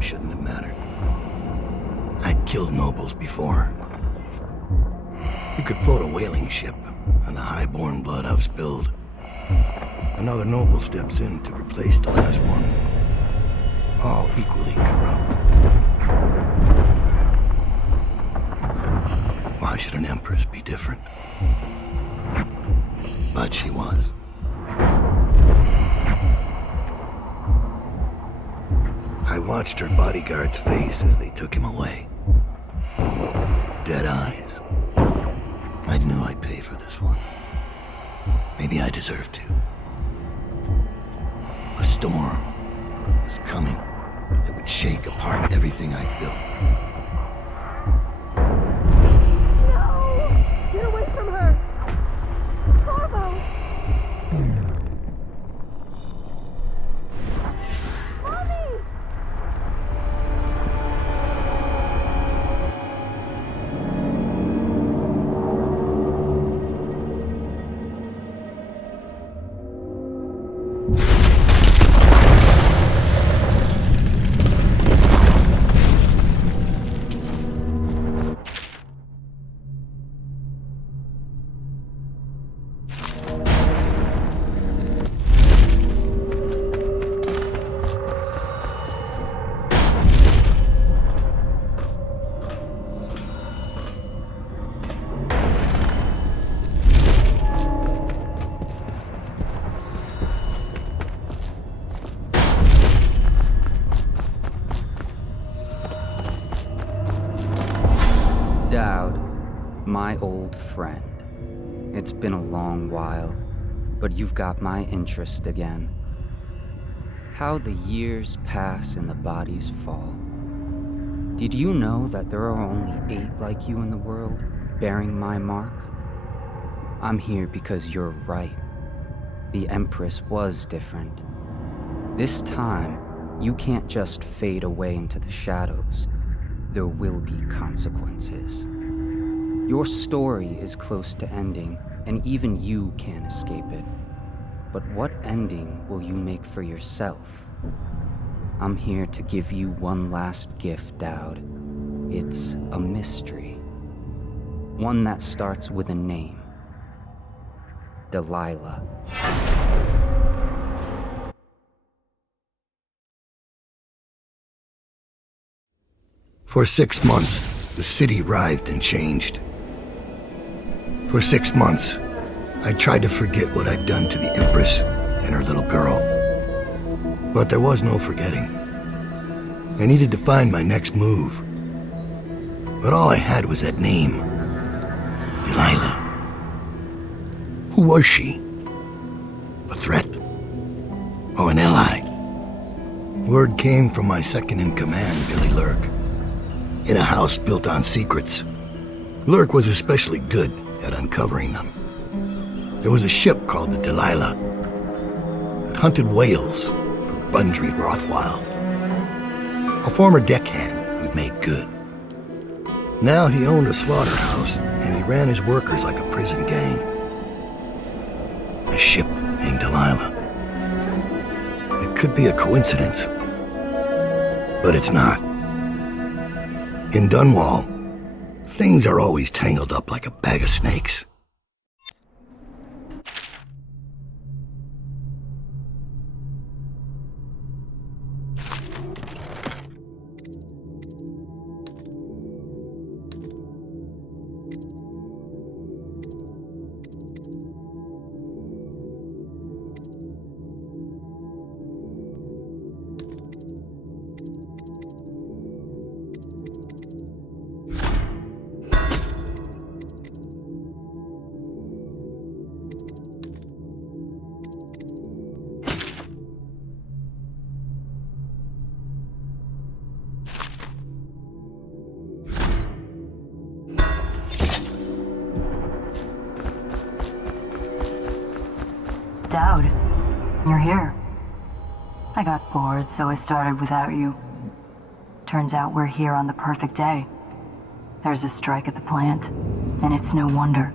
shouldn't have mattered. I'd killed nobles before. You could float a whaling ship, and the high-born blood I've spilled. Another noble steps in to replace the last one. All equally corrupt. Why should an empress be different? But she was. I watched her bodyguard's face as they took him away. Dead eyes. I knew I'd pay for this one. Maybe I deserved to. A storm was coming that would shake apart everything I'd built. No! Get away from her! Corvo! Mommy! My old friend. It's been a long while, but you've got my interest again. How the years pass and the bodies fall. Did you know that there are only 8 like you in the world, bearing my mark? I'm here because you're right. The Empress was different. This time, you can't just fade away into the shadows. There will be consequences. Your story is close to ending, and even you can't escape it. But what ending will you make for yourself? I'm here to give you one last gift, Dowd. It's a mystery. One that starts with a name. Delilah. For 6 months, the city writhed and changed. For 6 months, I tried to forget what I'd done to the Empress and her little girl. But there was no forgetting. I needed to find my next move. But all I had was that name. Delilah. Who was she? A threat? Or an ally? Word came from my second-in-command, Billy Lurk. In a house built on secrets, Lurk was especially good at uncovering them. There was a ship called the Delilah that hunted whales for Bundry Rothwild, a former deckhand who'd made good. Now he owned a slaughterhouse, and he ran his workers like a prison gang. A ship named Delilah. It could be a coincidence, but it's not. In Dunwall, things are always tangled up like a bag of snakes. Dowd, you're here. I got bored, so I started without you. Turns out we're here on the perfect day. There's a strike at the plant, and it's no wonder.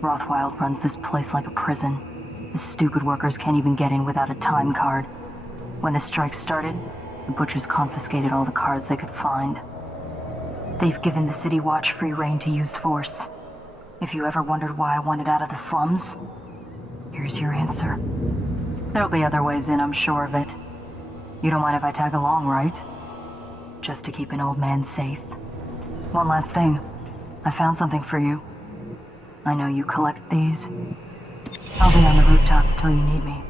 Rothwild runs this place like a prison. The stupid workers can't even get in without a time card. When the strike started, The butchers confiscated all the cards they could find. They've given the City Watch free rein to use force. If you ever wondered why I wanted out of the slums, here's your answer. There'll be other ways in, I'm sure of it. You don't mind if I tag along, right? Just to keep an old man safe. One last thing. I found something for you. I know you collect these. I'll be on the rooftops till you need me.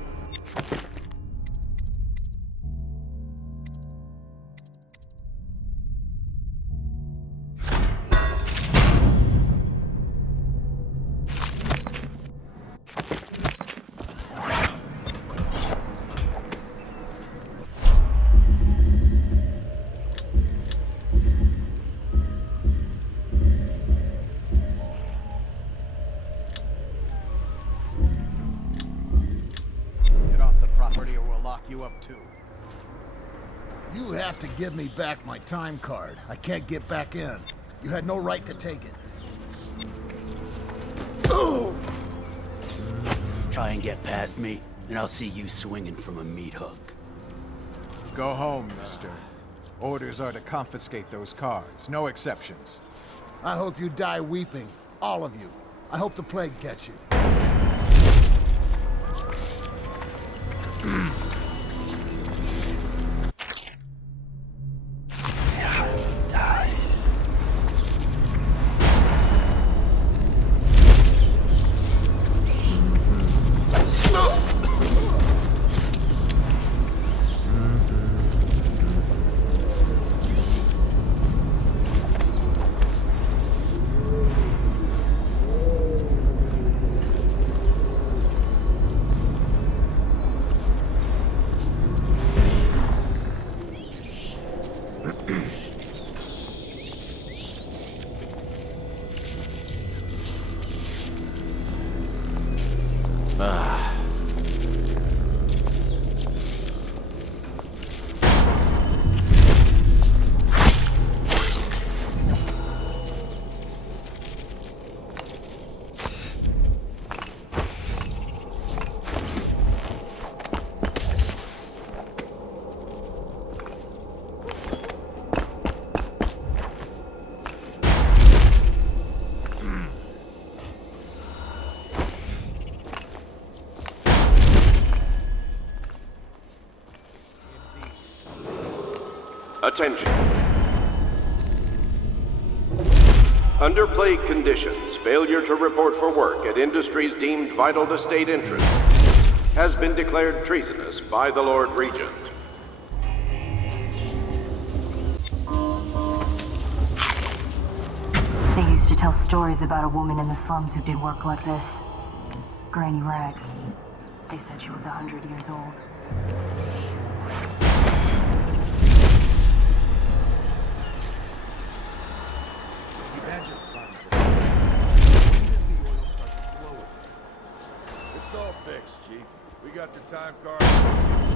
You up too. You have to give me back my time card. I can't get back in. You had no right to take it. Oh! Try and get past me, and I'll see you swinging from a meat hook. Go home, mister. Orders are to confiscate those cards, no exceptions. I hope you die weeping. All of you. I hope the plague gets you. Attention. Under plague conditions, failure to report for work at industries deemed vital to state interest has been declared treasonous by the Lord Regent. They used to tell stories about a woman in the slums who did work like this. Granny Rags. They said she was 100 years old. It's all fixed, Chief. We got the time card.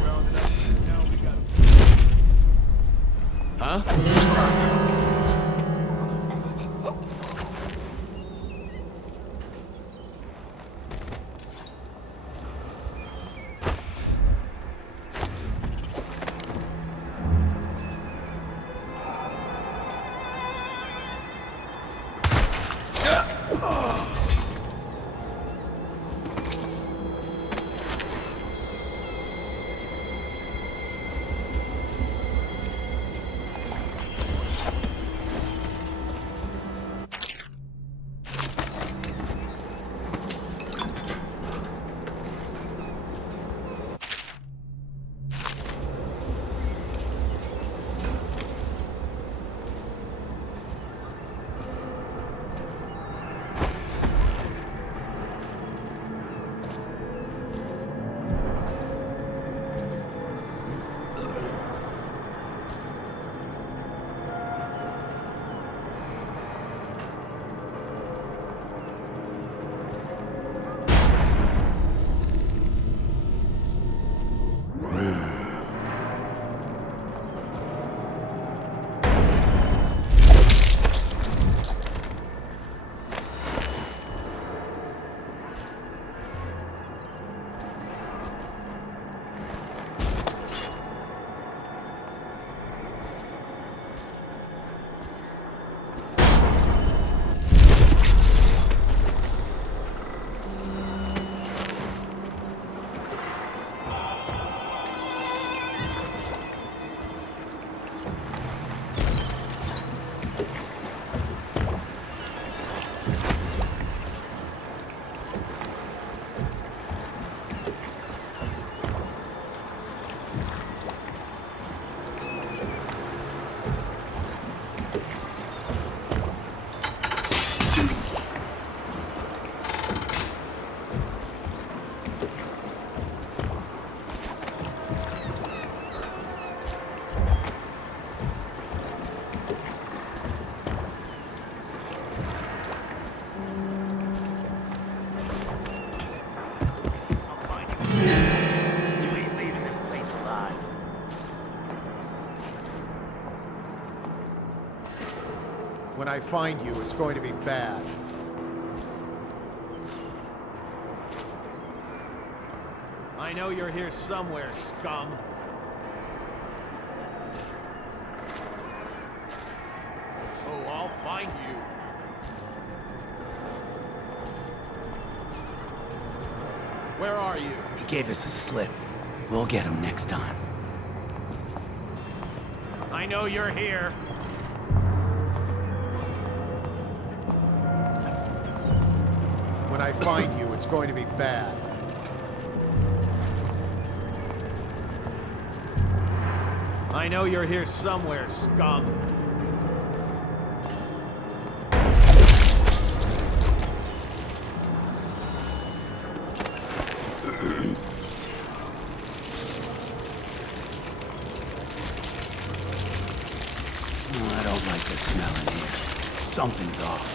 Rounded up. Now we got. Huh? I find you, it's going to be bad. I know you're here somewhere, scum. Oh, I'll find you. Where are you? He gave us a slip. We'll get him next time. I know you're here. When I find you, it's going to be bad. I know you're here somewhere, scum. Oh, I don't like the smell in here. Something's off.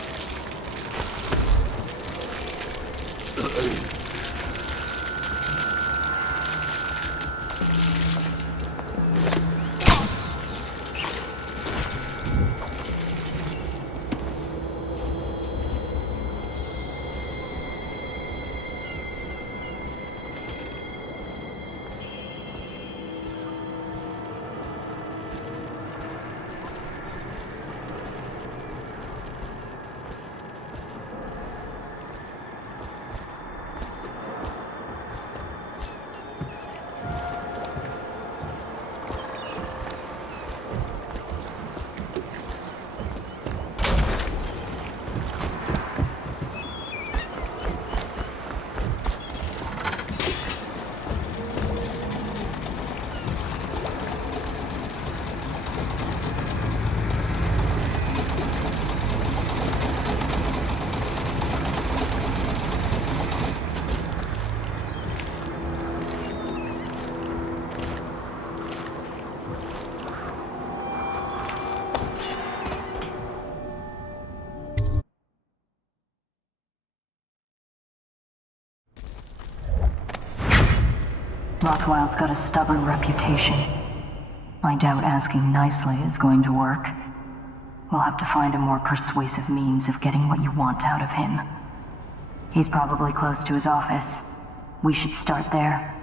Rothwild's got a stubborn reputation. I doubt asking nicely is going to work. We'll have to find a more persuasive means of getting what you want out of him. He's probably close to his office. We should start there.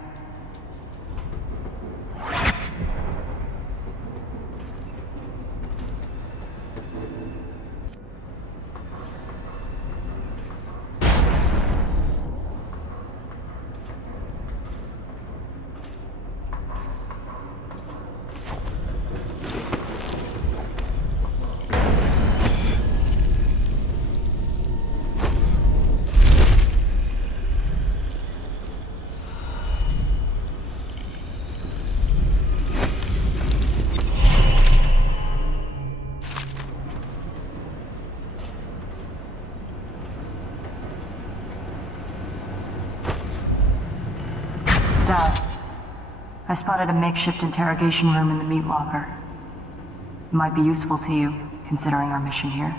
Dad, I spotted a makeshift interrogation room in the meat locker. It might be useful to you, considering our mission here.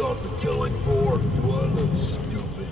Off the killing floor. Do I look stupid?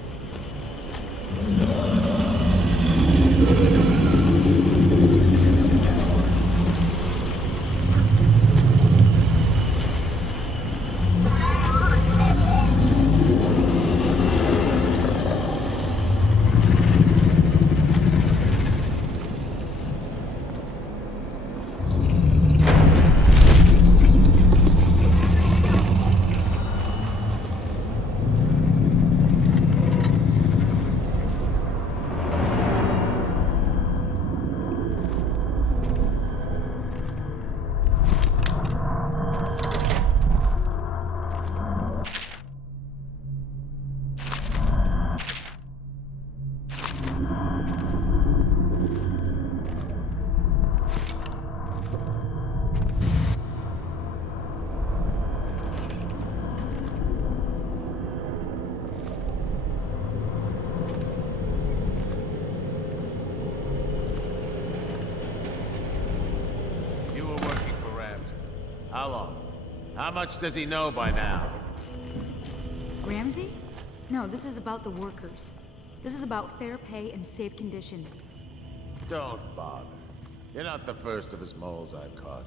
How long? How much does he know by now? Ramsey? No, this is about the workers. This is about fair pay and safe conditions. Don't bother. You're not the first of his moles I've caught.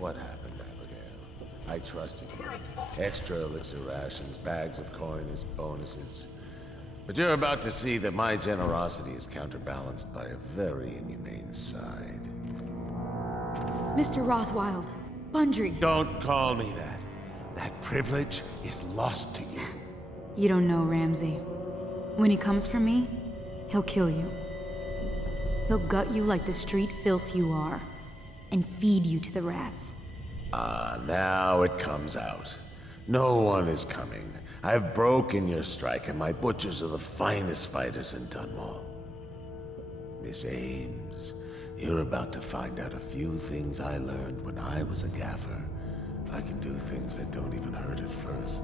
What happened, Abigail? I trusted you. Extra elixir rations, bags of coin as bonuses. But you're about to see that my generosity is counterbalanced by a very inhumane side. Mr. Rothwild, Bundry. Don't call me that. That privilege is lost to you. You don't know Ramsey. When he comes for me, he'll kill you. He'll gut you like the street filth you are, and feed you to the rats. Ah, now it comes out. No one is coming. I've broken your strike, and my butchers are the finest fighters in Dunwall. Miss Ames, you're about to find out a few things I learned when I was a gaffer. I can do things that don't even hurt at first.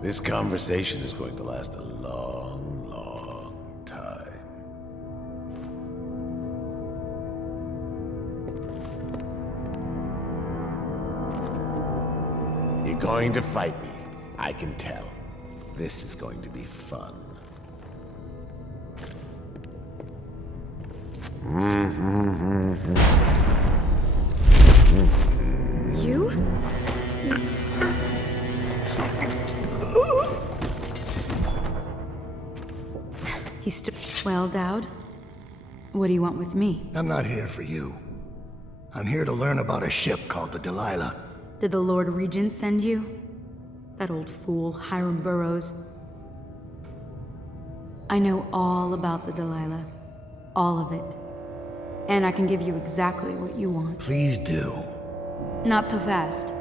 This conversation is going to last a long, long time. You're going to fight me. I can tell. This is going to be fun. You? Well, Dowd, what do you want with me? I'm not here for you. I'm here to learn about a ship called the Delilah. Did the Lord Regent send you? That old fool, Hiram Burrows. I know all about the Delilah. All of it. And I can give you exactly what you want. Please do. Not so fast.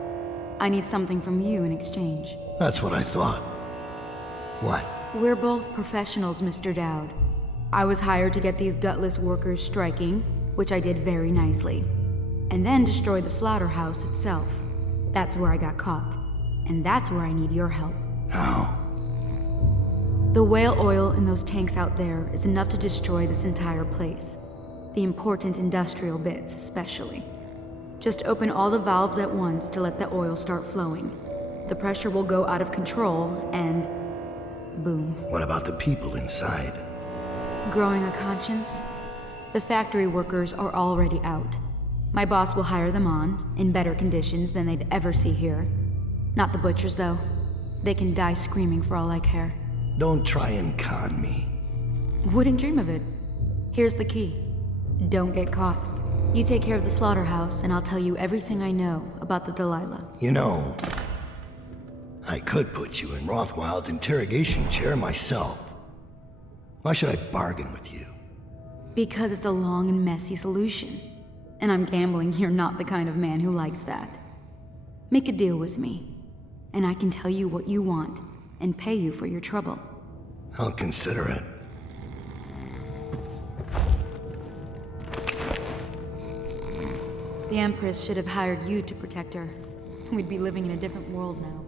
I need something from you in exchange. That's what I thought. What? We're both professionals, Mr. Dowd. I was hired to get these gutless workers striking, which I did very nicely. And then destroy the slaughterhouse itself. That's where I got caught. And that's where I need your help. How? The whale oil in those tanks out there is enough to destroy this entire place. The important industrial bits, especially. Just open all the valves at once to let the oil start flowing. The pressure will go out of control, and boom. What about the people inside? Growing a conscience? The factory workers are already out. My boss will hire them on, in better conditions than they'd ever see here. Not the butchers, though. They can die screaming for all I care. Don't try and con me. Wouldn't dream of it. Here's the key. Don't get caught. You take care of the slaughterhouse, and I'll tell you everything I know about the Delilah. You know, I could put you in Rothwild's interrogation chair myself. Why should I bargain with you? Because it's a long and messy solution. And I'm gambling you're not the kind of man who likes that. Make a deal with me, and I can tell you what you want, and pay you for your trouble. I'll consider it. The Empress should have hired you to protect her. We'd be living in a different world now.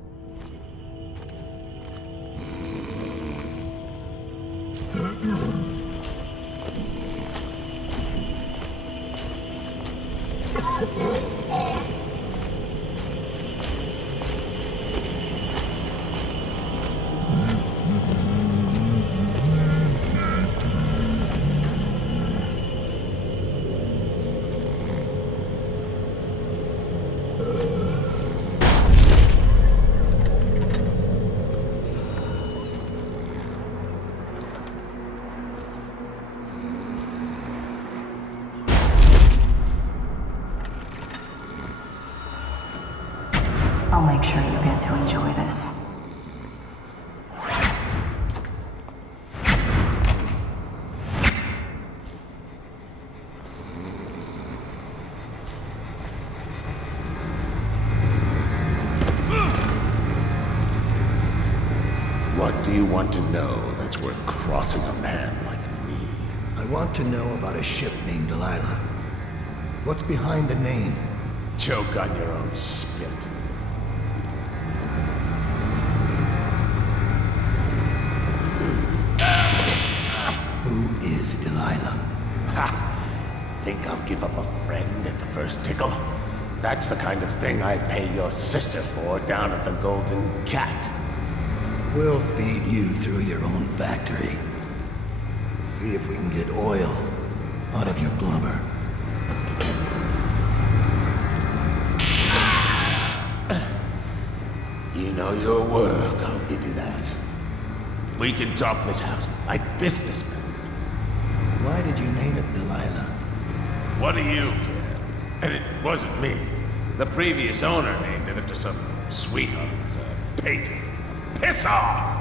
I'll make sure you get to enjoy this. What do you want to know that's worth crossing a man like me? I want to know about a ship named Delilah. What's behind the name? Choke on your own spit. Who is Delilah? Ha! Think I'll give up a friend at the first tickle? That's the kind of thing I'd pay your sister for down at the Golden Cat. We'll feed you through your own factory. See if we can get oil out of your blubber. You know your work, I'll give you that. We can talk this out, like businessmen. Why did you name it Delilah? What do you care? And it wasn't me. The previous owner named it after some sweetheart as a painting. Piss off!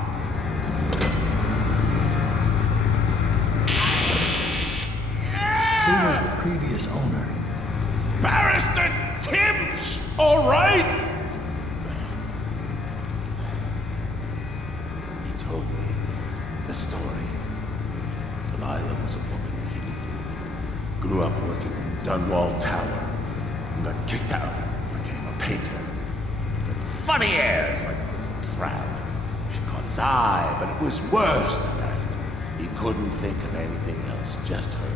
Who was the previous owner? Barrister Tibbs, all right? He told me the story. Delilah was a woman he knew. Grew up working in Dunwall Tower. And got kicked out and became a painter. With funny airs, like proud. She caught his eye, but it was worse than that. He couldn't think of anything else, just her.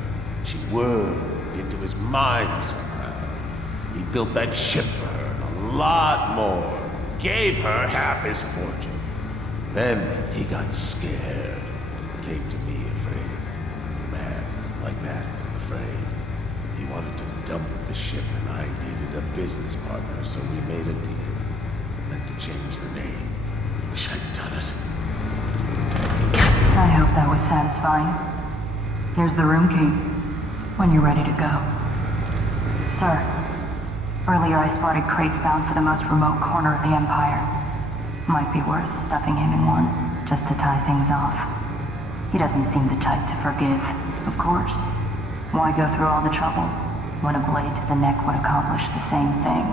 She whirled into his mind somehow. He built that ship for her and a lot more. Gave her half his fortune. Then he got scared. Came to me afraid. A man like that, afraid. He wanted to dump the ship and I needed a business partner, so we made a deal. Meant to change the name. Wish I'd done it. I hope that was satisfying. Here's the room key, when you're ready to go. Sir, earlier I spotted crates bound for the most remote corner of the Empire. Might be worth stuffing him in one, just to tie things off. He doesn't seem the type to forgive, of course. Why go through all the trouble, when a blade to the neck would accomplish the same thing?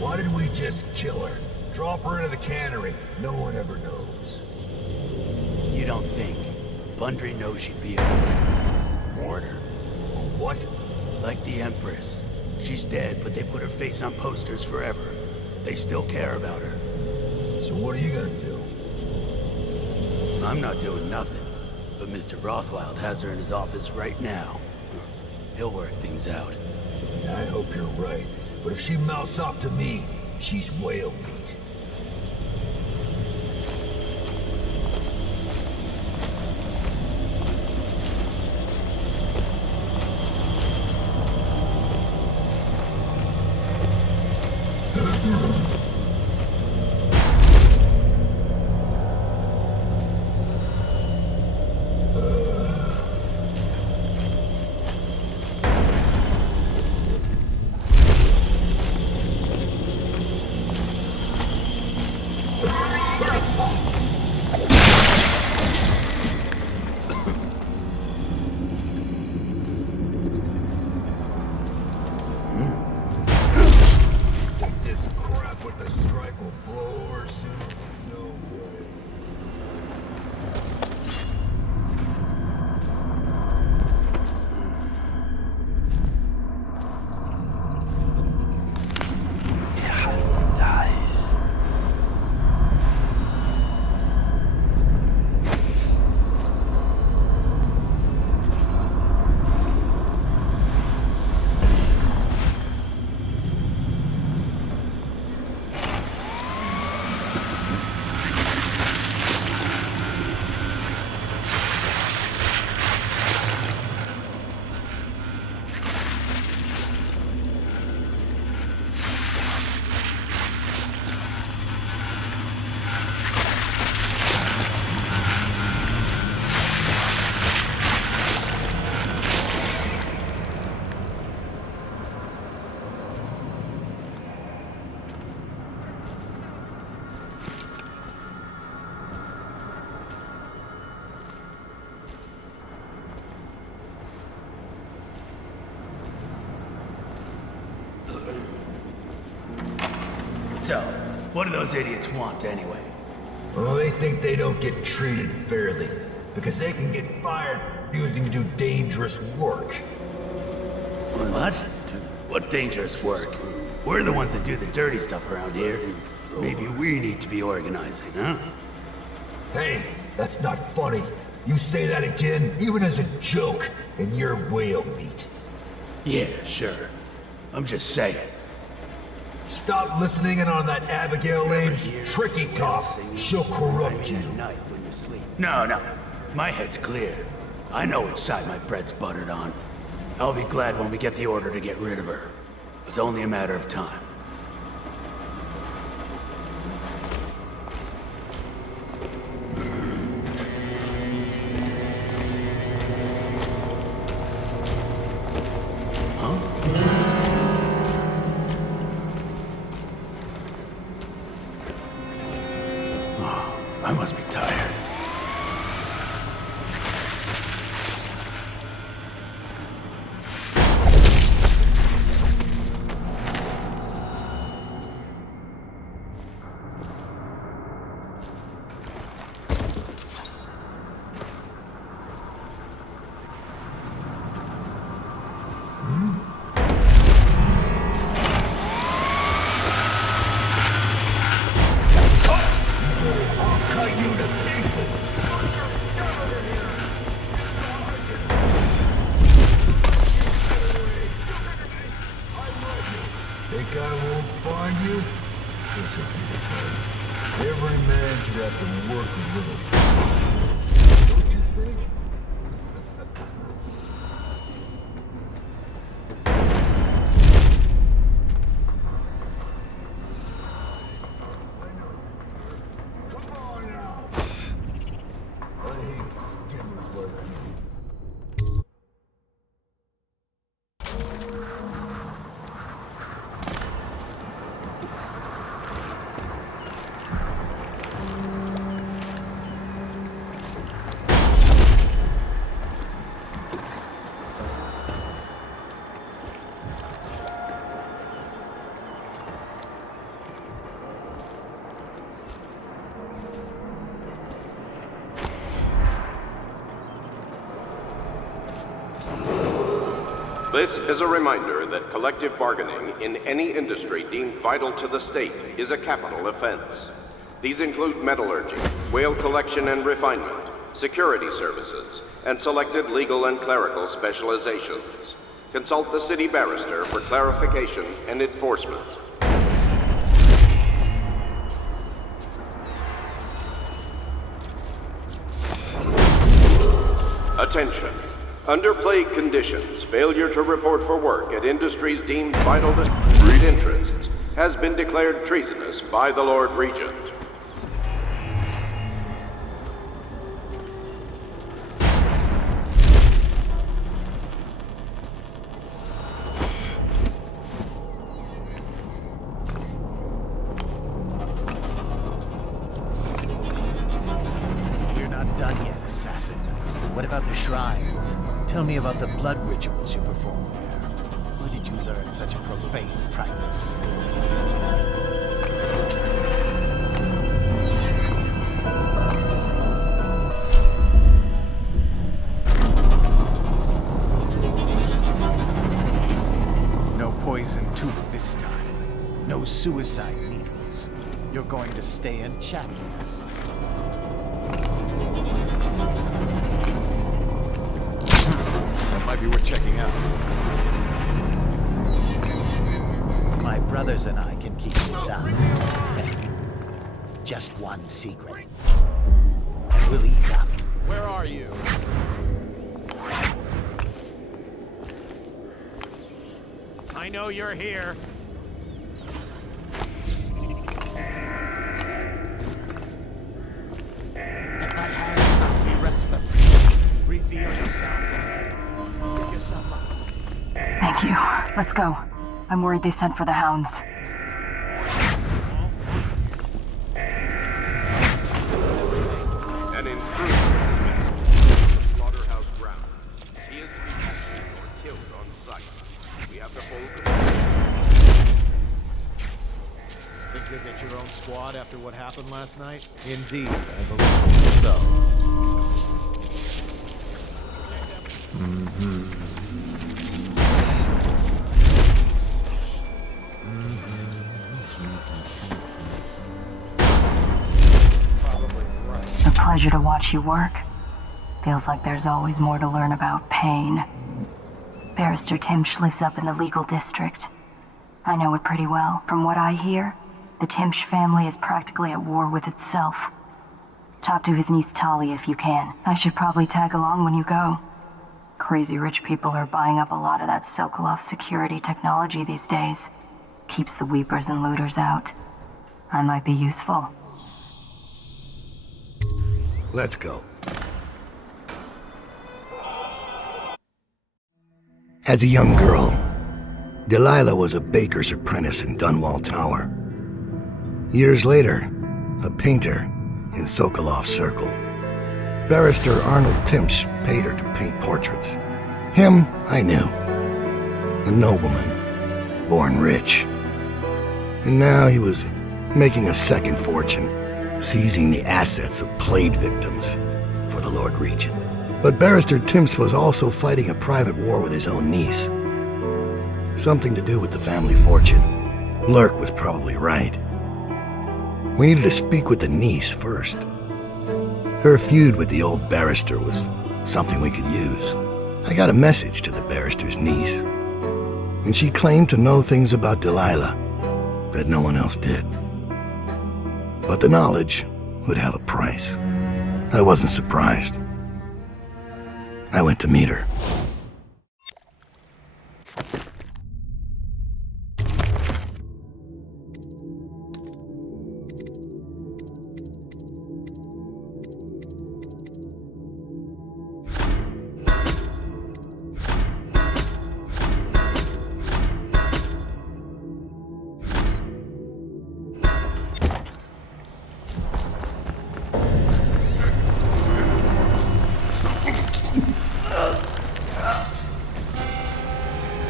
Why did we just kill her? Drop her into the cannery. No one ever knows. You don't think? Bundry knows she'd be a martyr. What? Like the Empress. She's dead, but they put her face on posters forever. They still care about her. So what are you gonna do? I'm not doing nothing. But Mr. Rothwild has her in his office right now. He'll work things out. I hope you're right. But if she mouths off to me, she's whale meat. This crap What do those idiots want, anyway? Well, they think they don't get treated fairly, because they can get fired refusing to do dangerous work. What? What dangerous work? We're the ones that do the dirty stuff around here. Maybe we need to be organizing, huh? Hey, that's not funny. You say that again, even as a joke, and you're whale meat. Yeah, sure. I'm just saying. Stop listening in on that Abigail Ames tricky talk. She'll corrupt you. No. My head's clear. I know which side my bread's buttered on. I'll be glad when we get the order to get rid of her. It's only a matter of time. I must be tired. Think I won't find you? This'll be the fun. Every man should have to work a little. Don't you think? Come on now! I hate skimmers like you. This is a reminder that collective bargaining in any industry deemed vital to the state is a capital offense. These include metallurgy, whale collection and refinement, security services, and selected legal and clerical specializations. Consult the city barrister for clarification and enforcement. Attention. Under plague conditions, failure to report for work at industries deemed vital to state interests has been declared treasonous by the Lord Regent. You're not done yet, assassin. What about the shrines? Tell me about the blood rituals you perform there. Where did you learn such a profane practice? No poison tooth this time. No suicide needles. You're going to stay and chat with us. Might be worth checking out. My brothers and I can keep this up. Just one secret. And we'll ease up. Where are you? I know you're here. Let my hands not be restless. Reveal yourself. Give yourself up. Thank you. Let's go. I'm worried they sent for the hounds. An intruder has been seen on the slaughterhouse ground. He is to be captured or killed on sight. We have the full control. Think go get your own squad after what happened last night? Indeed, I believe so. It's a pleasure to watch you work. Feels like there's always more to learn about pain. Barrister Timsh lives up in the legal district. I know it pretty well. From what I hear, the Timsh family is practically at war with itself. Talk to his niece Talia if you can. I should probably tag along when you go. Crazy rich people are buying up a lot of that Sokolov security technology these days. Keeps the weepers and looters out. I might be useful. Let's go. As a young girl, Delilah was a baker's apprentice in Dunwall Tower. Years later, a painter in Sokolov's circle. Barrister Arnold Timsh paid her to paint portraits. Him, I knew. A nobleman, born rich. And now he was making a second fortune, seizing the assets of plague victims for the Lord Regent. But Barrister Timsh was also fighting a private war with his own niece. Something to do with the family fortune. Lurk was probably right. We needed to speak with the niece first. Her feud with the old barrister was something we could use. I got a message to the barrister's niece, and she claimed to know things about Delilah that no one else did. But the knowledge would have a price. I wasn't surprised. I went to meet her.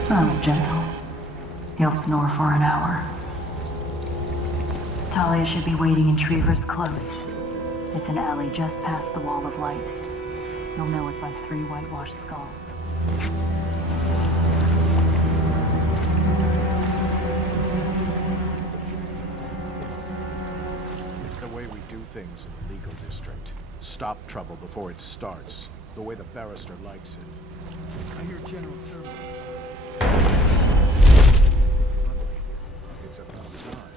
That was gentle. He'll snore for an hour. Talia should be waiting in Trevor's Close. It's an alley just past the Wall of Light. You'll know it by 3 whitewashed skulls. It's the way we do things in the legal district. Stop trouble before it starts. The way the barrister likes it. I hear General Thurman. It's about time.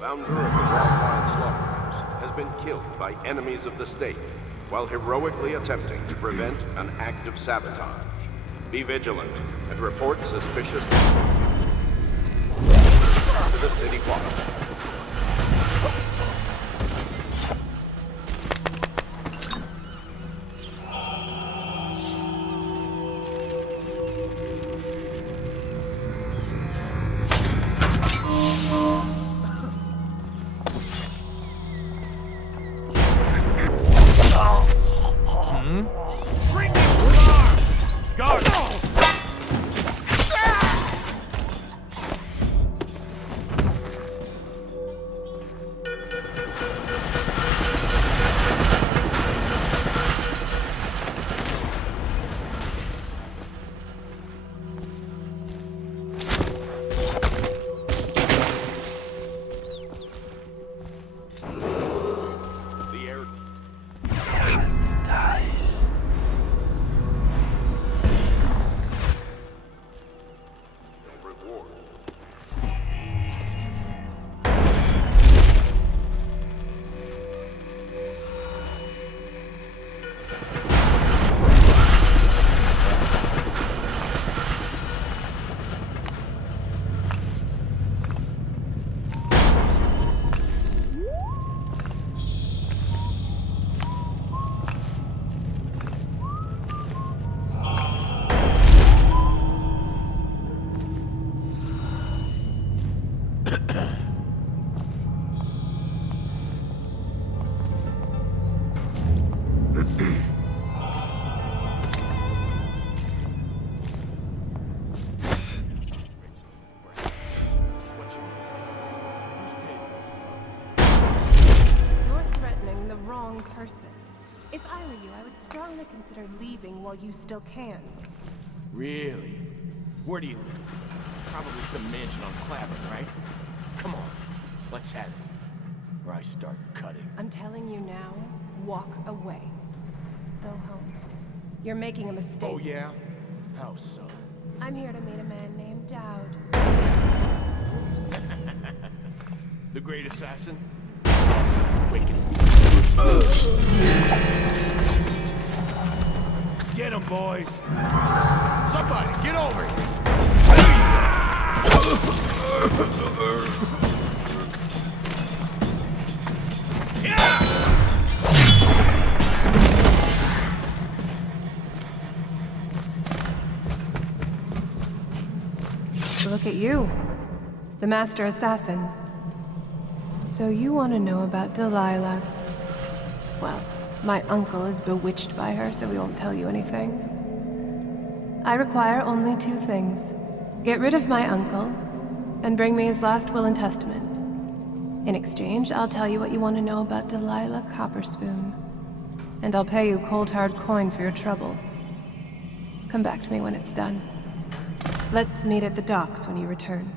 Founder of the Rothwild Slaughterhouse, has been killed by enemies of the state while heroically attempting to prevent an act of sabotage. Be vigilant and report suspicious to the city watch. wrong person. If I were you, I would strongly consider leaving while you still can. Really? Where do you live? Probably some mansion on Clavin, right? Come on, let's have it. Or I start cutting. I'm telling you now, walk away. Go home. You're making a mistake. Oh yeah? How so? I'm here to meet a man named Dowd. The great assassin? Waken. Get him, boys! Somebody, get over here! Look at you, the master assassin. So you want to know about Delilah? Well, my uncle is bewitched by her, so we won't tell you anything. I require only 2 things. Get rid of my uncle, and bring me his last will and testament. In exchange, I'll tell you what you want to know about Delilah Copperspoon. And I'll pay you cold hard coin for your trouble. Come back to me when it's done. Let's meet at the docks when you return.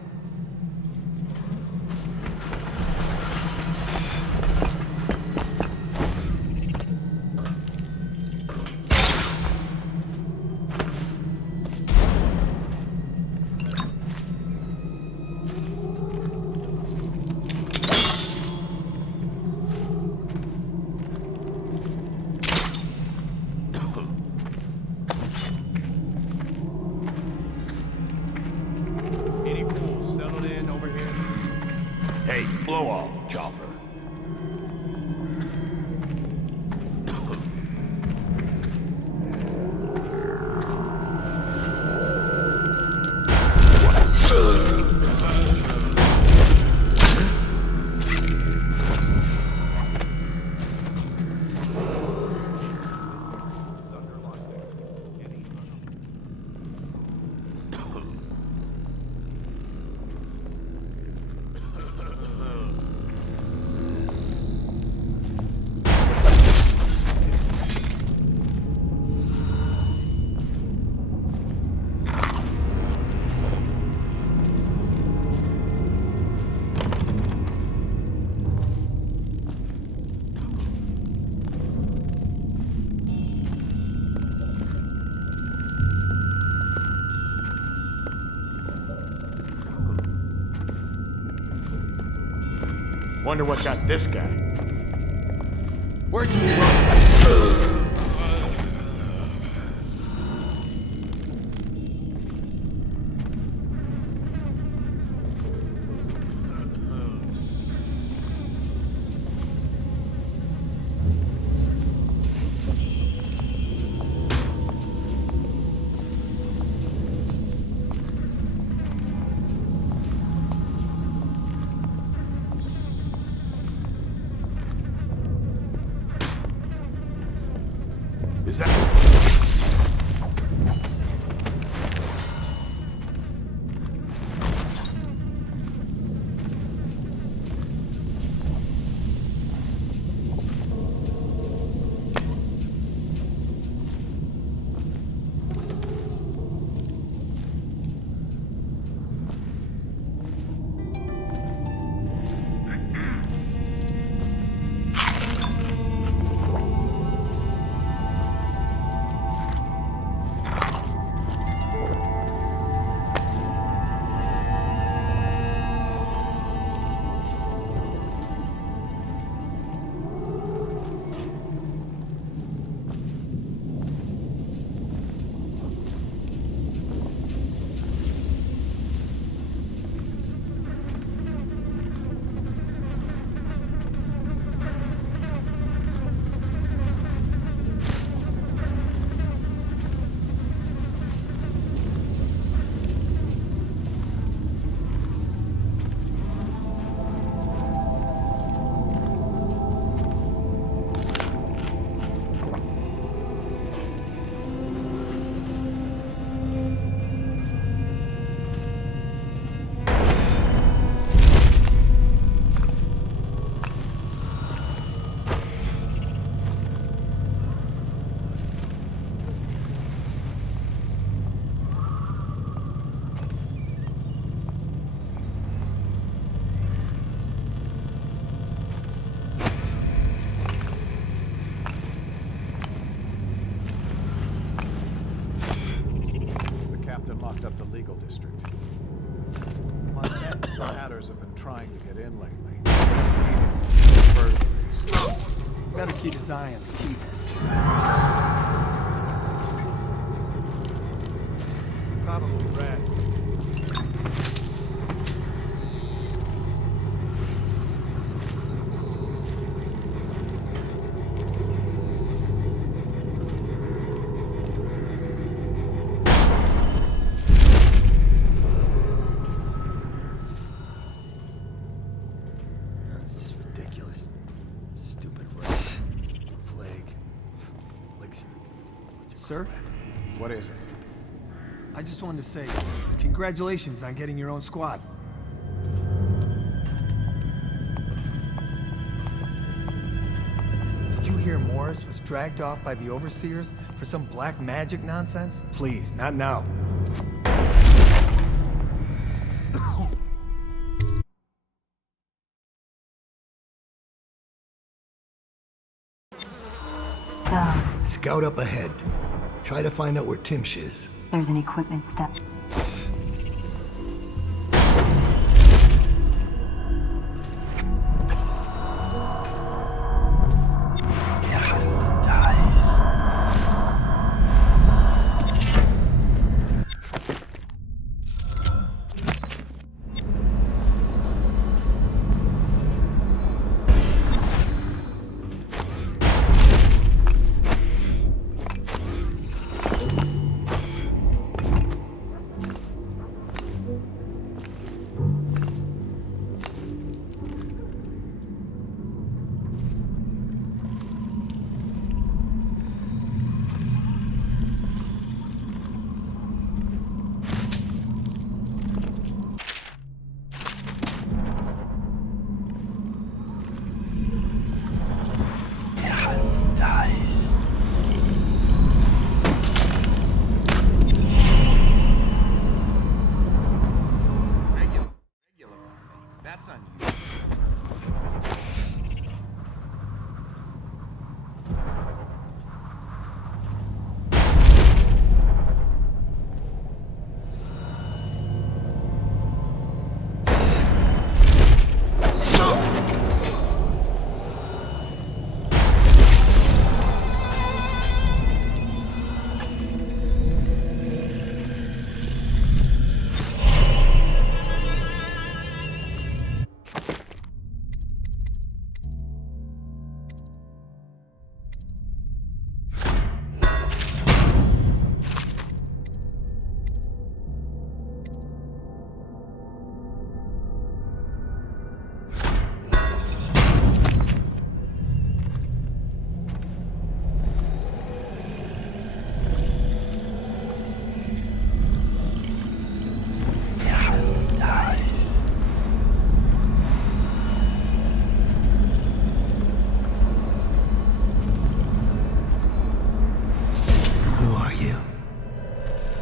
Blow off, Joffer. Wonder what got this guy. Where'd you run? up the legal district. Hatters have been trying to get in lately. Burglaries. Better keep his eye on the key. Probably rats. Sir? What is it? I just wanted to say, congratulations on getting your own squad. Did you hear Morris was dragged off by the Overseers for some black magic nonsense? Please, not now. Scout up ahead. Try to find out where Timsh is. There's an equipment step.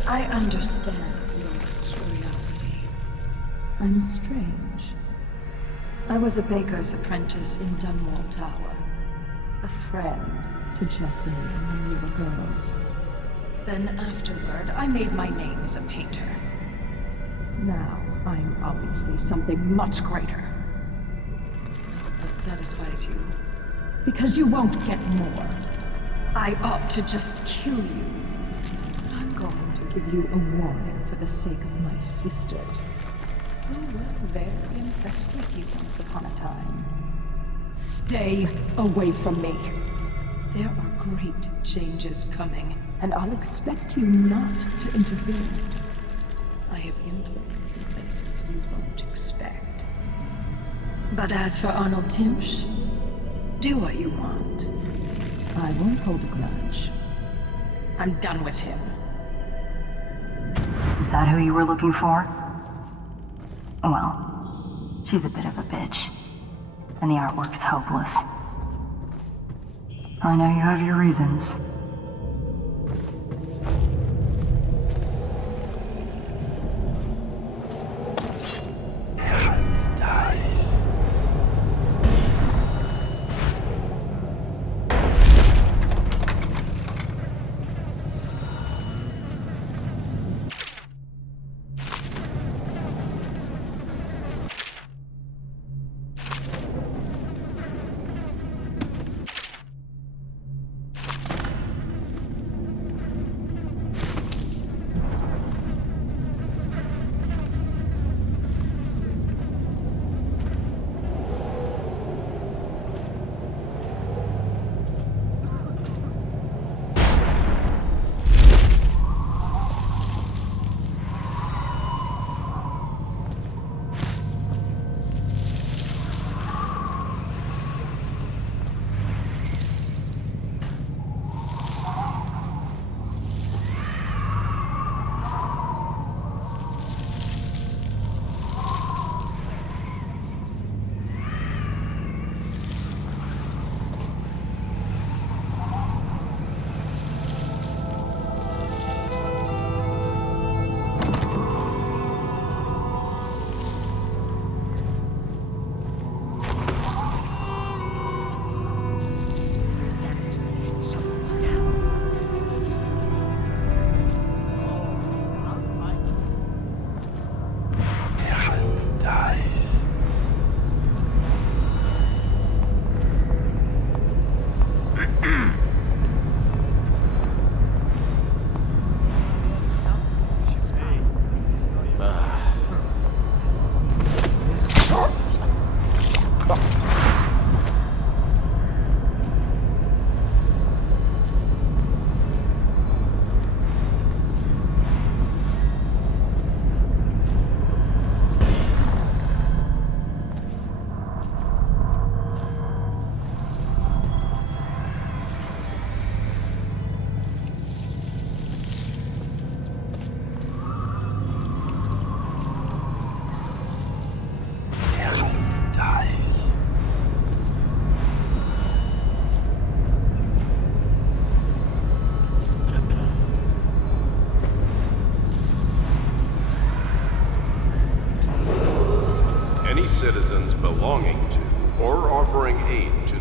I understand your curiosity. I'm strange. I was a baker's apprentice in Dunwall Tower. A friend to Jessamine when we were girls. Then afterward, I made my name as a painter. Now, I'm obviously something much greater. I hope that satisfies you. Because you won't get more. I ought to just kill you. I'm going to give you a warning for the sake of my sisters, who were very impressed with you once upon a time. Stay away from me. There are great changes coming, and I'll expect you not to intervene. I have influence in places you won't expect. But as for Arnold Timsh, do what you want. I won't hold a grudge. I'm done with him. Is that who you were looking for? Well, she's a bit of a bitch. And the artwork's hopeless. I know you have your reasons.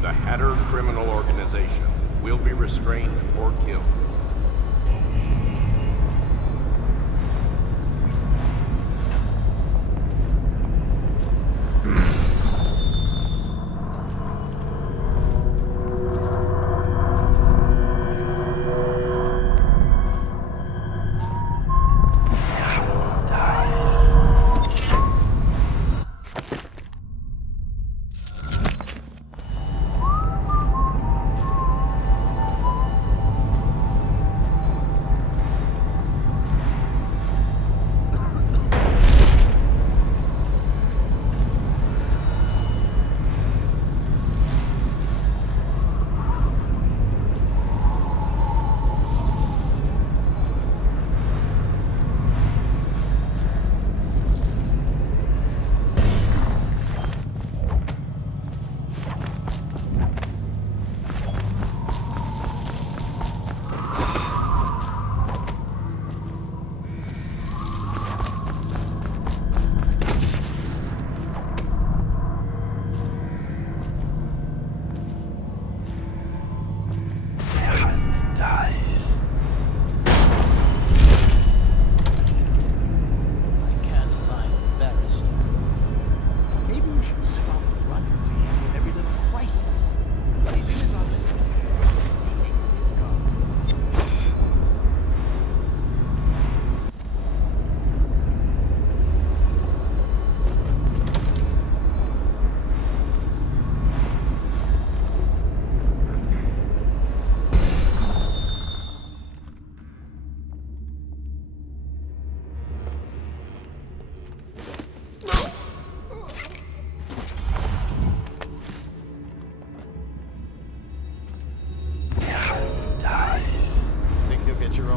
the Hatter criminal organization will be restrained or killed.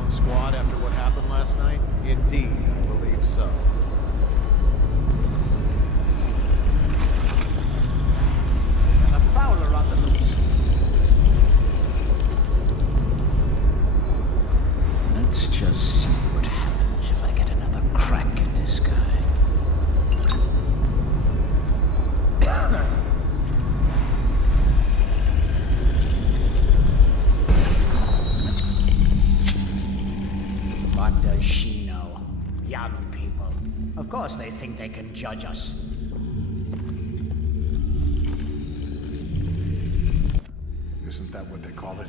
Squad after what happened last night? Indeed, I believe so. And a prowler on the loose. Let's just see what happens if I get another crack at this guy. What does she know? Young people. Of course they think they can judge us. Isn't that what they call it?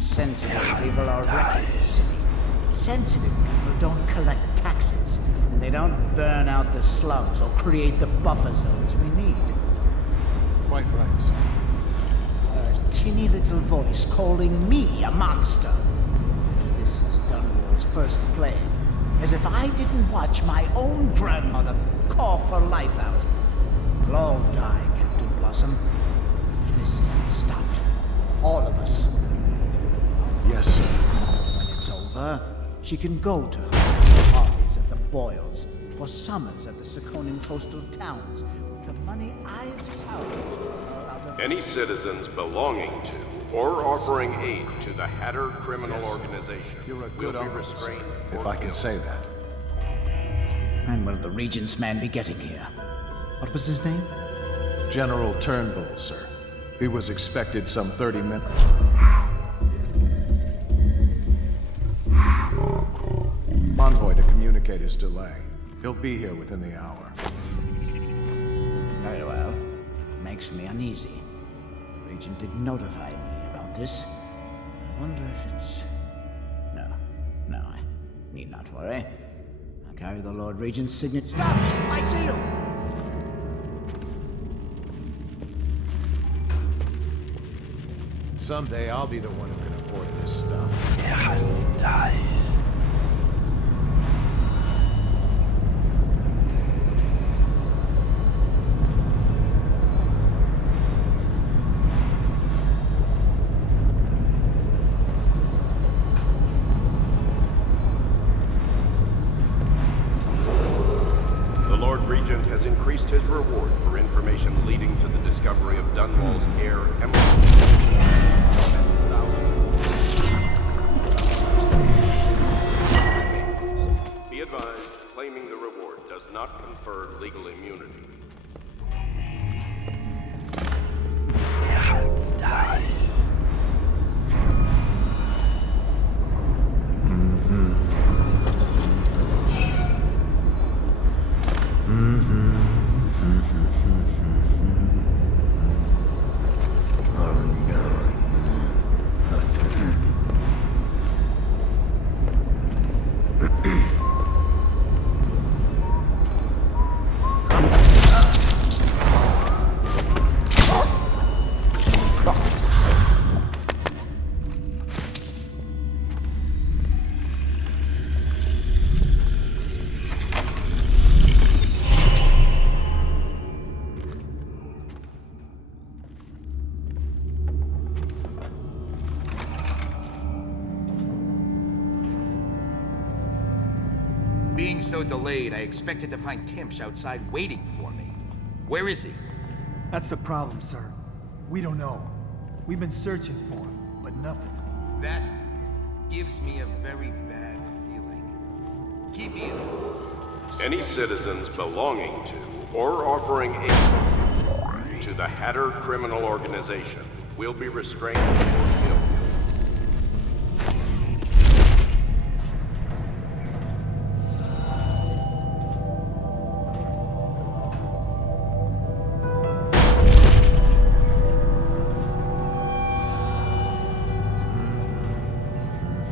Sensitive people are reckless. Sensitive people don't collect taxes, and they don't burn out the slums or create the buffer zones we need. Quite right, sir. Her tinny little voice calling me a monster. As if this is Dunwall's first plague. As if I didn't watch my own grandmother cough her life out. We'll all die, Captain Blossom. If this isn't stopped. All of us. Yes, sir. When it's over, she can go to her parties at the Boyles, or summers at the Sakonin coastal towns, with the money I've salvaged out of... Any citizens belonging to or offering aid to the Hatter criminal organization You're a will good be uncle, restrained sir, if or I can killed. say that. When will the Regent's man be getting here? What was his name? General Turnbull, sir. He was expected some 30 minutes. Envoy to communicate his delay. He'll be here within the hour. Very well. Makes me uneasy. The Regent did notify me about this. I wonder if it's... No, I need not worry. I'll carry the Lord Regent's signature. Stop! I see you! Someday I'll be the one who can afford this stuff. Dice. The Lord Regent has increased his reward for information leading to the discovery of Dunwall's heir, Eminent. Be advised, claiming the reward does not confer legal immunity. dice. Being so delayed, I expected to find Timsh outside waiting for me. Where is he? That's the problem, sir. We don't know. We've been searching for him, but nothing. That gives me a very bad feeling. Keep me informed. Any citizens belonging to or offering aid to the Hatter criminal organization will be restrained or killed.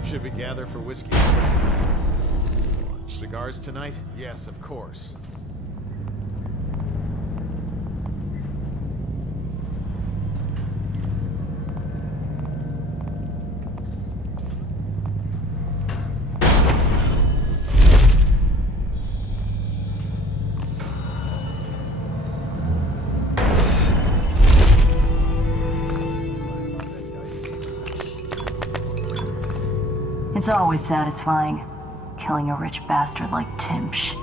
Should we gather for whiskey? Cigars tonight? Yes, of course. It's always satisfying, killing a rich bastard like Timsh.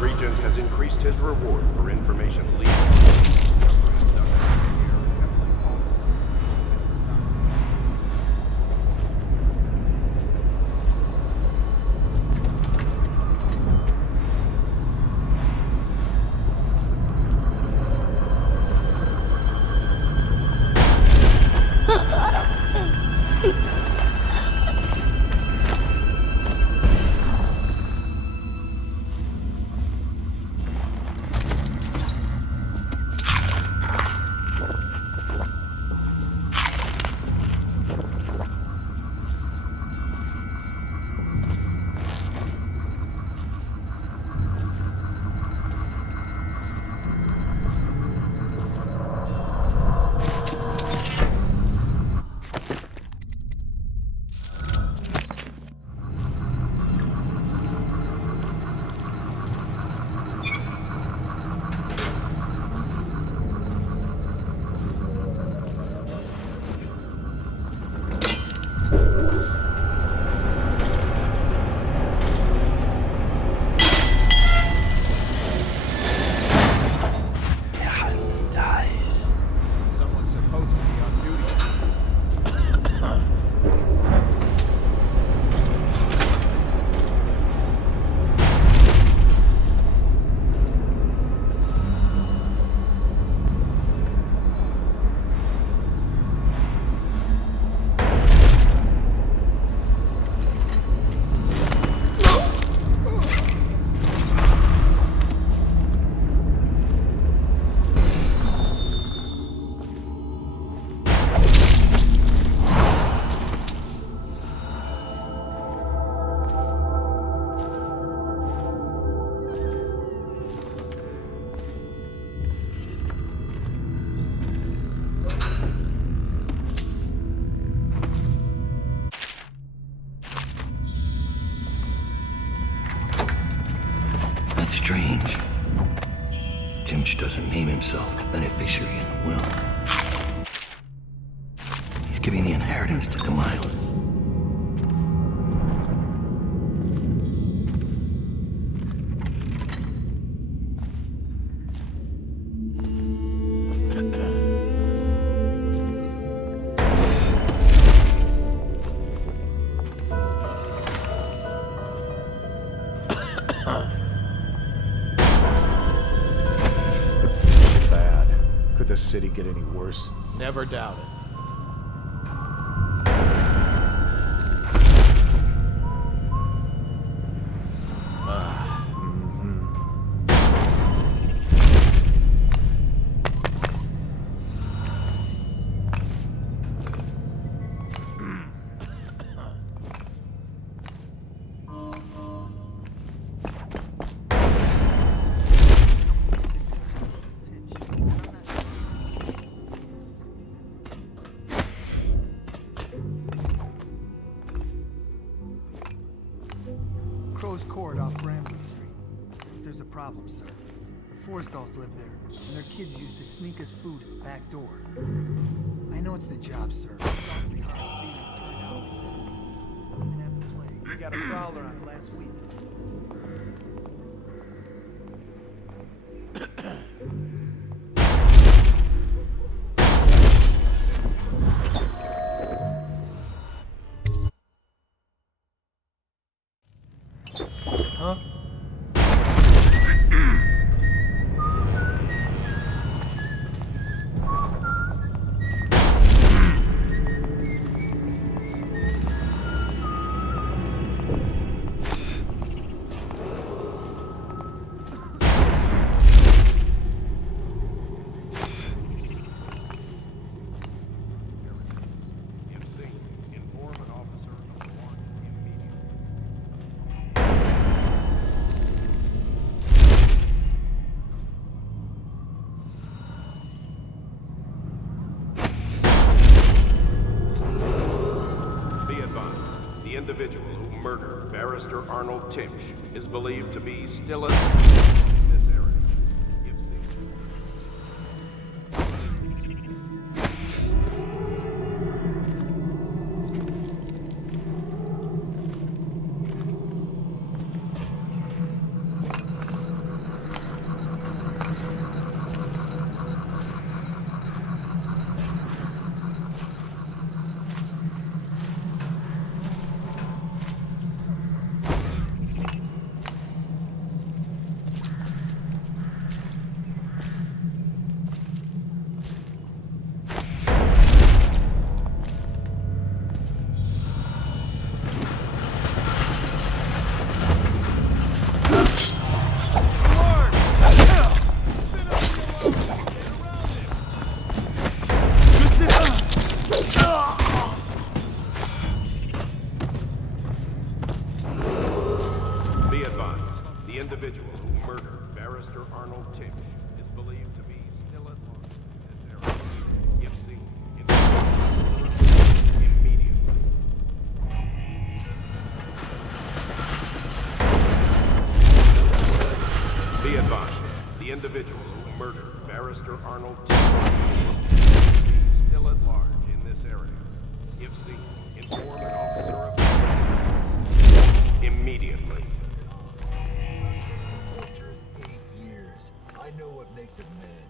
Regent has increased his reward for information leaked. himself the beneficiary in the will. He's giving the inheritance to Delilah. Bad. Could the city get any worse? Never doubt it. Crow's Court off Bramley Street. There's a problem, sir. The Forstalls live there, and their kids used to sneak us food at the back door. I know it's the job, sir. It's awfully hard to see them turn out. We can have the plague. We got a prowler on last week. Huh? The individual who murdered Barrister Arnold Timsh is believed to be still in this area. Give The individual who murdered Barrister Arnold Timsh is believed to be still at large in this area. If seen, immediately. Be advised, the individual who murdered Barrister Arnold Timsh is believed to be still at large in this area. If seen, inform an officer of immediately. I know what makes it mad.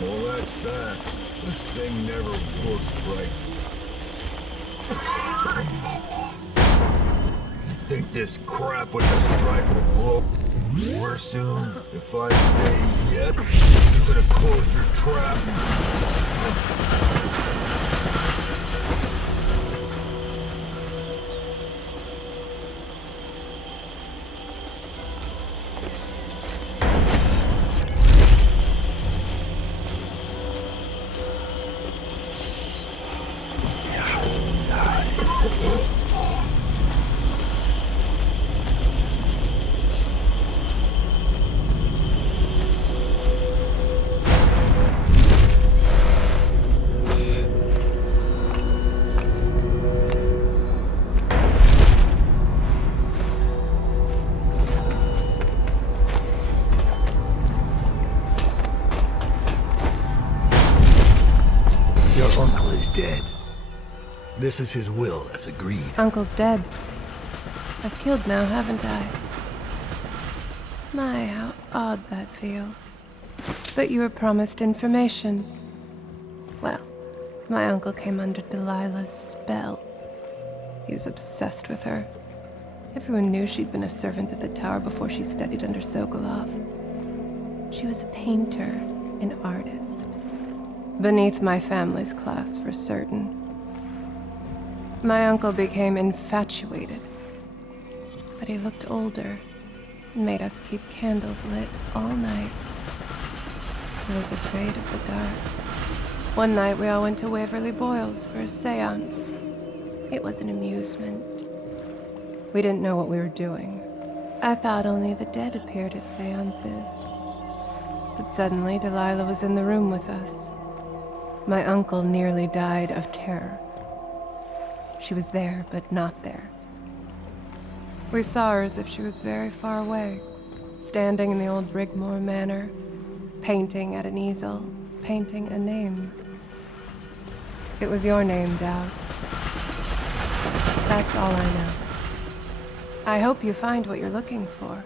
Well, that's that. This thing never works right. You think this crap with the strike will blow more soon? If I say yep, you're gonna close your trap. This is his will, as agreed. Uncle's dead. I've killed now, haven't I? My, how odd that feels. But you were promised information. Well, my uncle came under Delilah's spell. He was obsessed with her. Everyone knew she'd been a servant at the tower before she studied under Sokolov. She was a painter, an artist. Beneath my family's class, for certain. My uncle became infatuated. But he looked older and made us keep candles lit all night. I was afraid of the dark. One night we all went to Waverly Boyle's for a seance. It was an amusement. We didn't know what we were doing. I thought only the dead appeared at seances. But suddenly Delilah was in the room with us. My uncle nearly died of terror. She was there, but not there. We saw her as if she was very far away, standing in the old Brigmore Manor, painting at an easel, painting a name. It was your name, Dowd. That's all I know. I hope you find what you're looking for.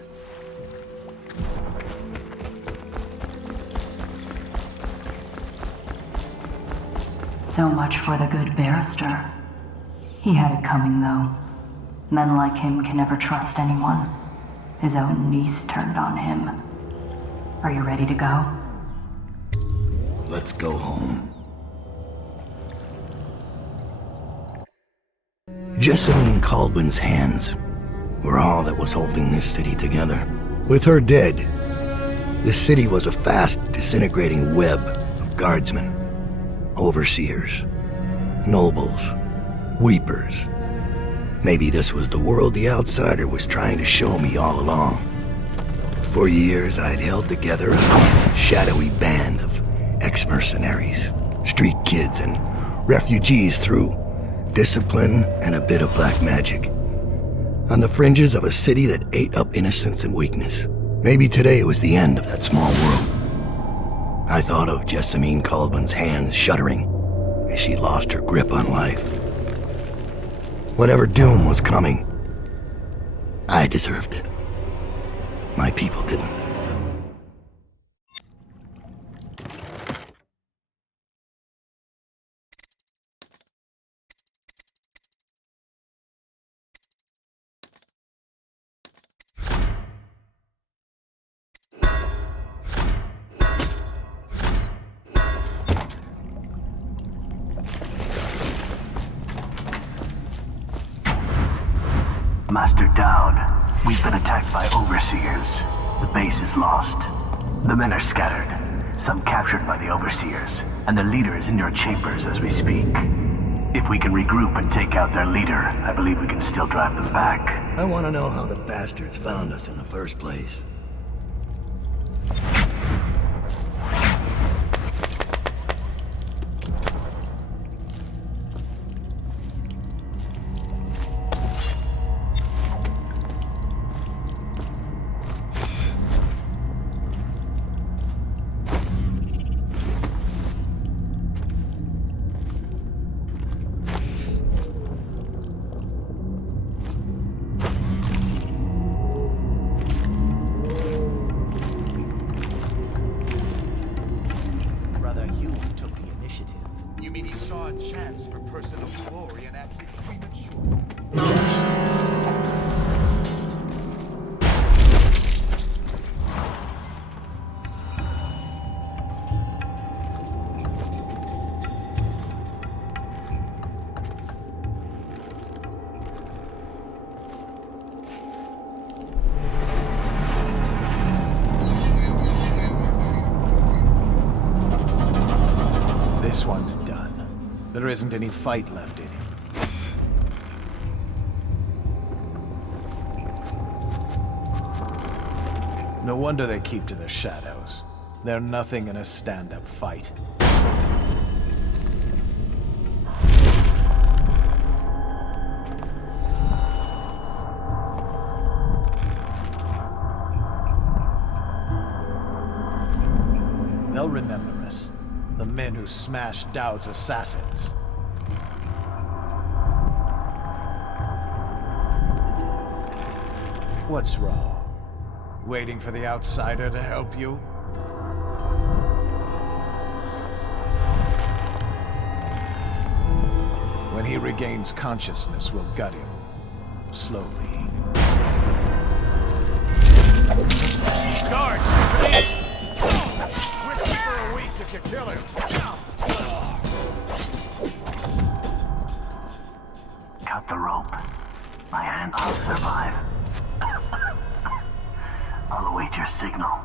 So much for the good barrister. He had it coming, though. Men like him can never trust anyone. His own niece turned on him. Are you ready to go? Let's go home. Jessamine Caldwell's hands were all that was holding this city together. With her dead, the city was a fast disintegrating web of guardsmen, overseers, nobles, weepers. Maybe this was the world the outsider was trying to show me all along. For years, I'd held together a shadowy band of ex-mercenaries, street kids, and refugees through discipline and a bit of black magic. On the fringes of a city that ate up innocence and weakness. Maybe today was the end of that small world. I thought of Jessamine Caldwell's hands shuddering as she lost her grip on life. Whatever doom was coming, I deserved it. My people didn't. Master Dowd, we've been attacked by overseers. The base is lost. The men are scattered, some captured by the overseers, and their leader is in your chambers as we speak. If we can regroup and take out their leader, I believe we can still drive them back. I want to know how the bastards found us in the first place. This one's done. There isn't any fight left in him. No wonder they keep to their shadows. They're nothing in a stand-up fight. They'll remember us. The men who smashed Dowd's assassins. What's wrong? Waiting for the outsider to help you? When he regains consciousness, we'll gut him. Slowly. Guards, please! Whiskey for a week if you kill him. Cut the rope. My hands will survive. I'll await your signal.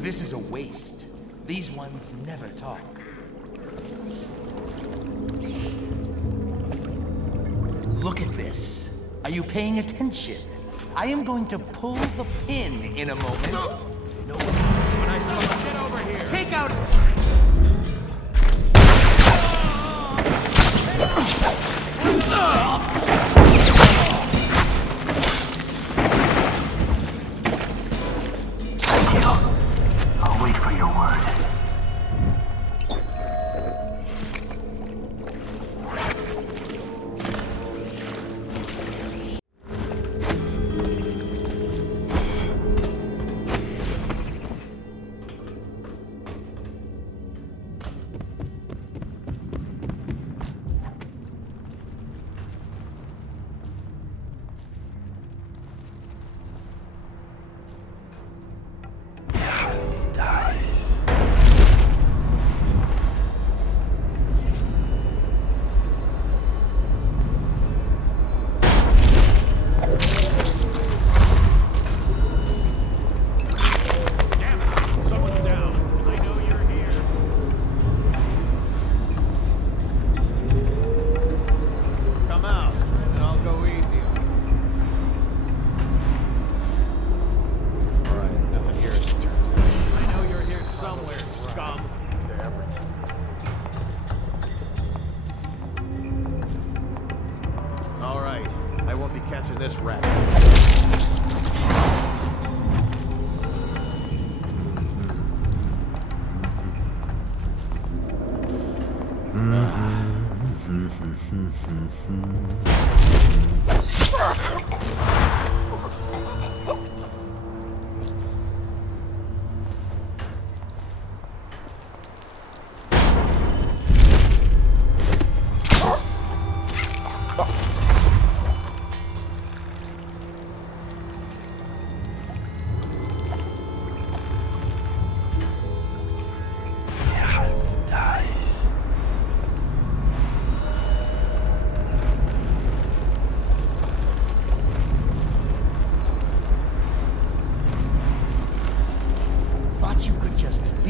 This is a waste. These ones never talk. Look at this. Are you paying attention? I am going to pull the pin in a moment. No one knows when I get over here. Take out. I'll wait for your word.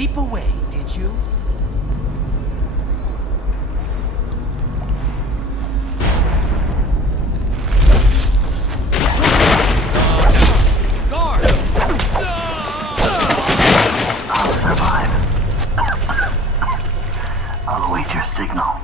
sleep away, did you? Guard! I'll survive. I'll await your signal.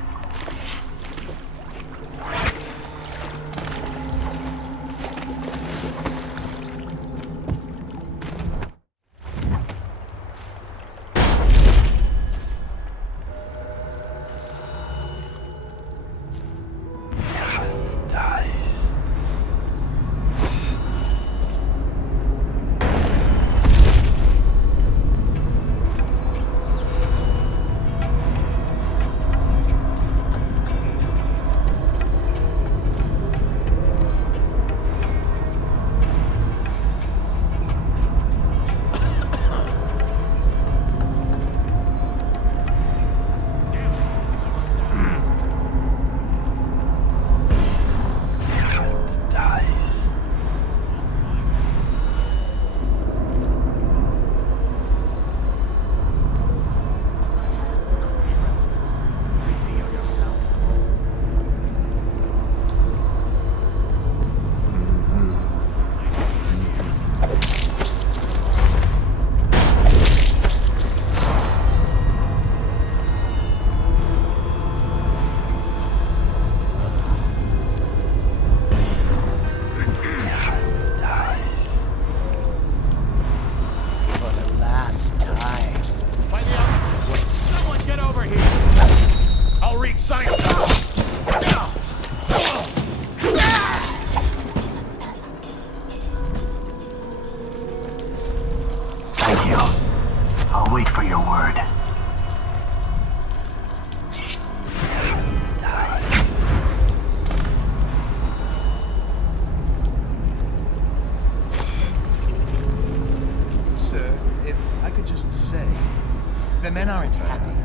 The men aren't happy.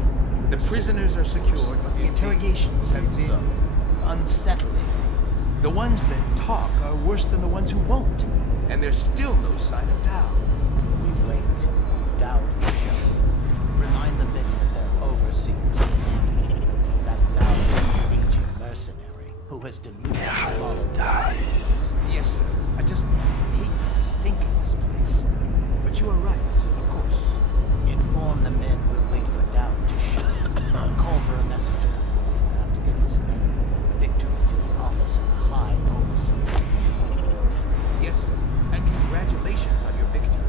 The prisoners are secured, but the interrogations have been unsettling. The ones that talk are worse than the ones who won't, and there's still no sign of Tao. We wait. Doubt is shown. Remind the men that they're overseers. That Tao is an aging mercenary who has deluded his followers. Yes, sir. I just hate the stink of this place. But you are right, of course. Inform the men we'll wait for Doubt to show. Call for a messenger. We'll have to get this letter. Victory to the office of the High Overseer. Yes, sir. And congratulations on your victory.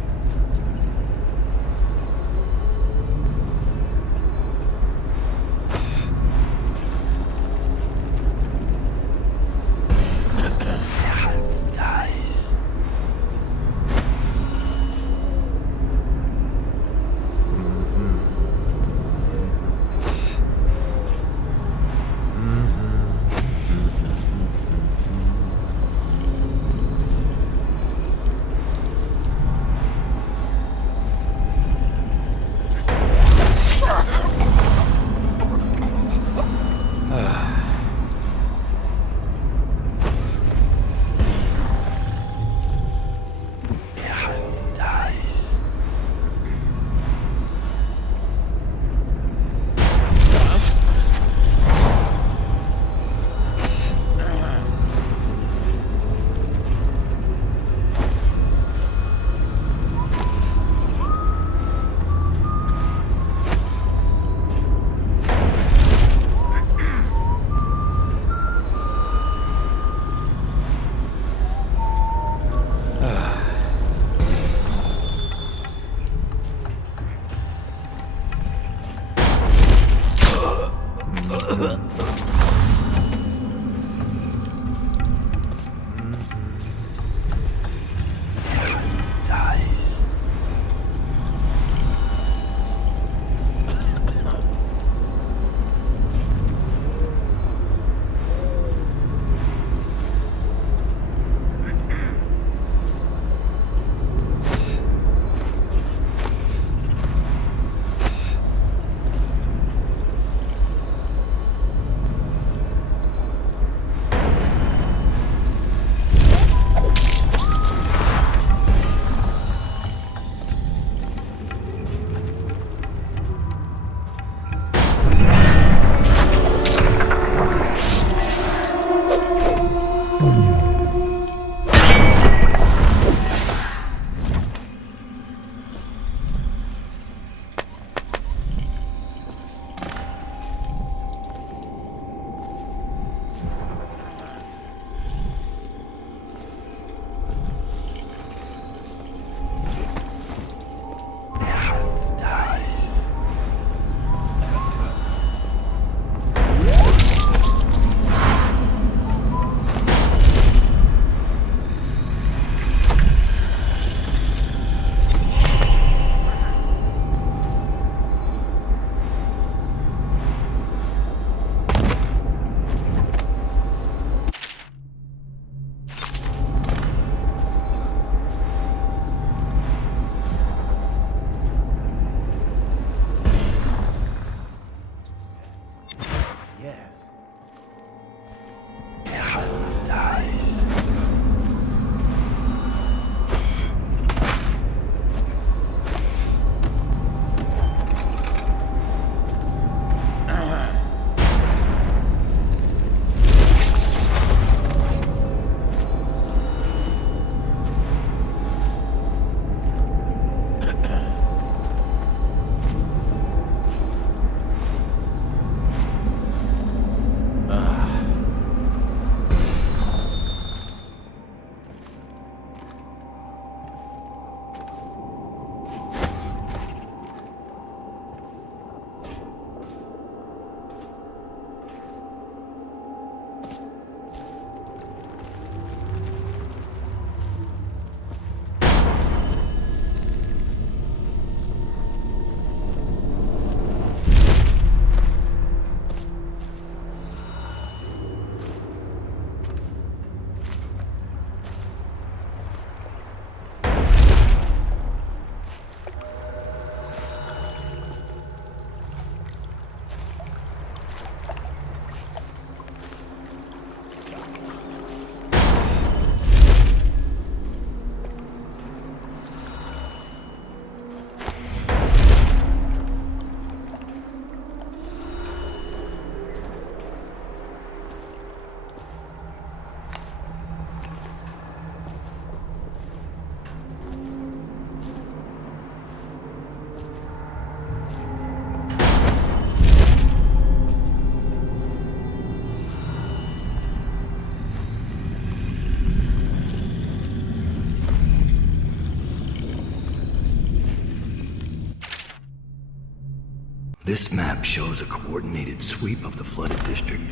This map shows a coordinated sweep of the flooded district,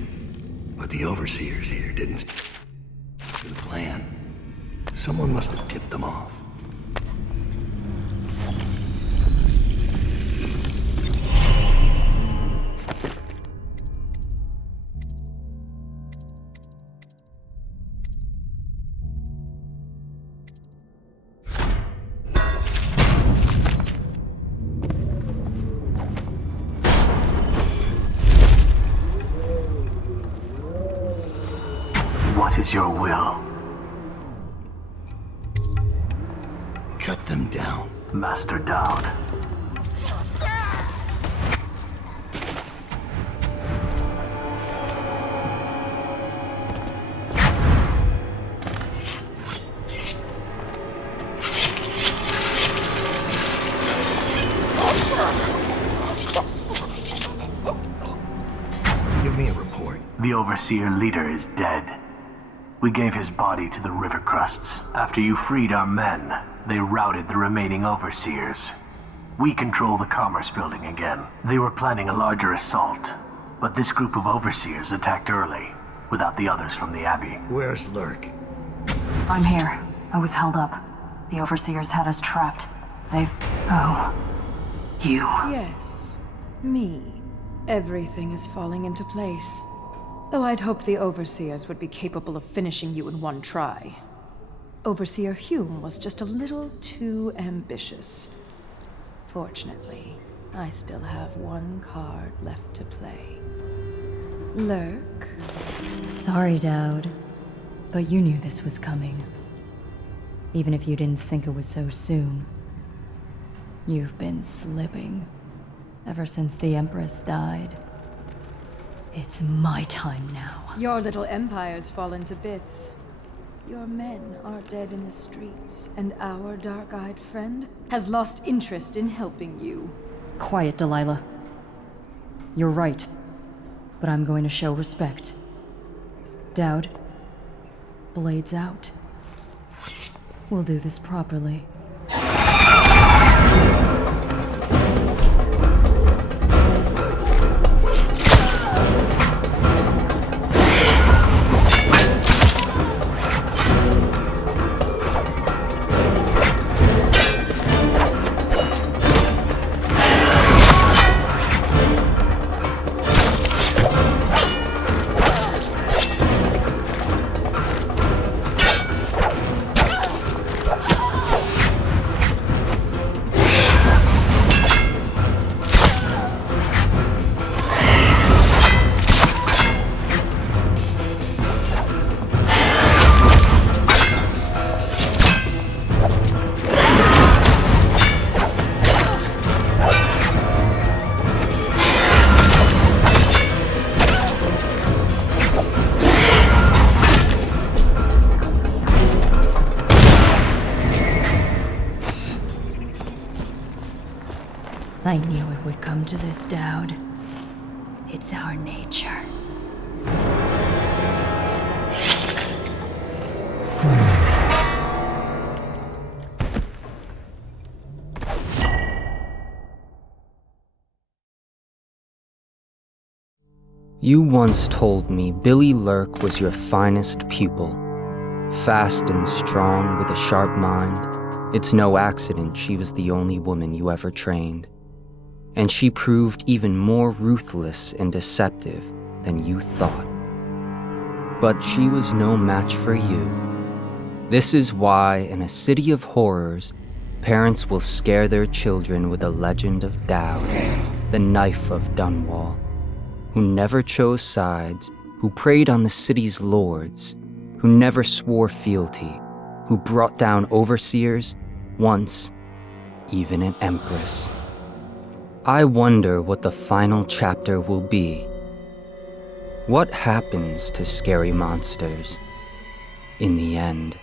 but the overseers here didn't stick to the plan. Someone must have tipped them off. What is your will? Cut them down. Master Dowd. Give me a report. The Overseer leader is dead. We gave his body to the river crusts. After you freed our men, they routed the remaining Overseers. We control the Commerce Building again. They were planning a larger assault, but this group of Overseers attacked early, without the others from the Abbey. Where's Lurk? I'm here. I was held up. The Overseers had us trapped. They've... Oh. You. Yes. Me. Everything is falling into place. Though I'd hoped the Overseers would be capable of finishing you in one try. Overseer Hume was just a little too ambitious. Fortunately, I still have one card left to play. Lurk? Sorry, Dowd, but you knew this was coming. Even if you didn't think it was so soon. You've been slipping ever since the Empress died. It's my time now. Your little empire's fallen to bits. Your men are dead in the streets, and our dark-eyed friend has lost interest in helping you. Quiet, Delilah. You're right, but I'm going to show respect. Dowd, blades out. We'll do this properly. I knew it would come to this, Dowd. It's our nature. You once told me Billy Lurk was your finest pupil. Fast and strong with a sharp mind. It's no accident she was the only woman you ever trained. And she proved even more ruthless and deceptive than you thought. But she was no match for you. This is why, in a city of horrors, parents will scare their children with the legend of Dowd, the Knife of Dunwall, who never chose sides, who preyed on the city's lords, who never swore fealty, who brought down overseers, once even an empress. I wonder what the final chapter will be. What happens to scary monsters in the end?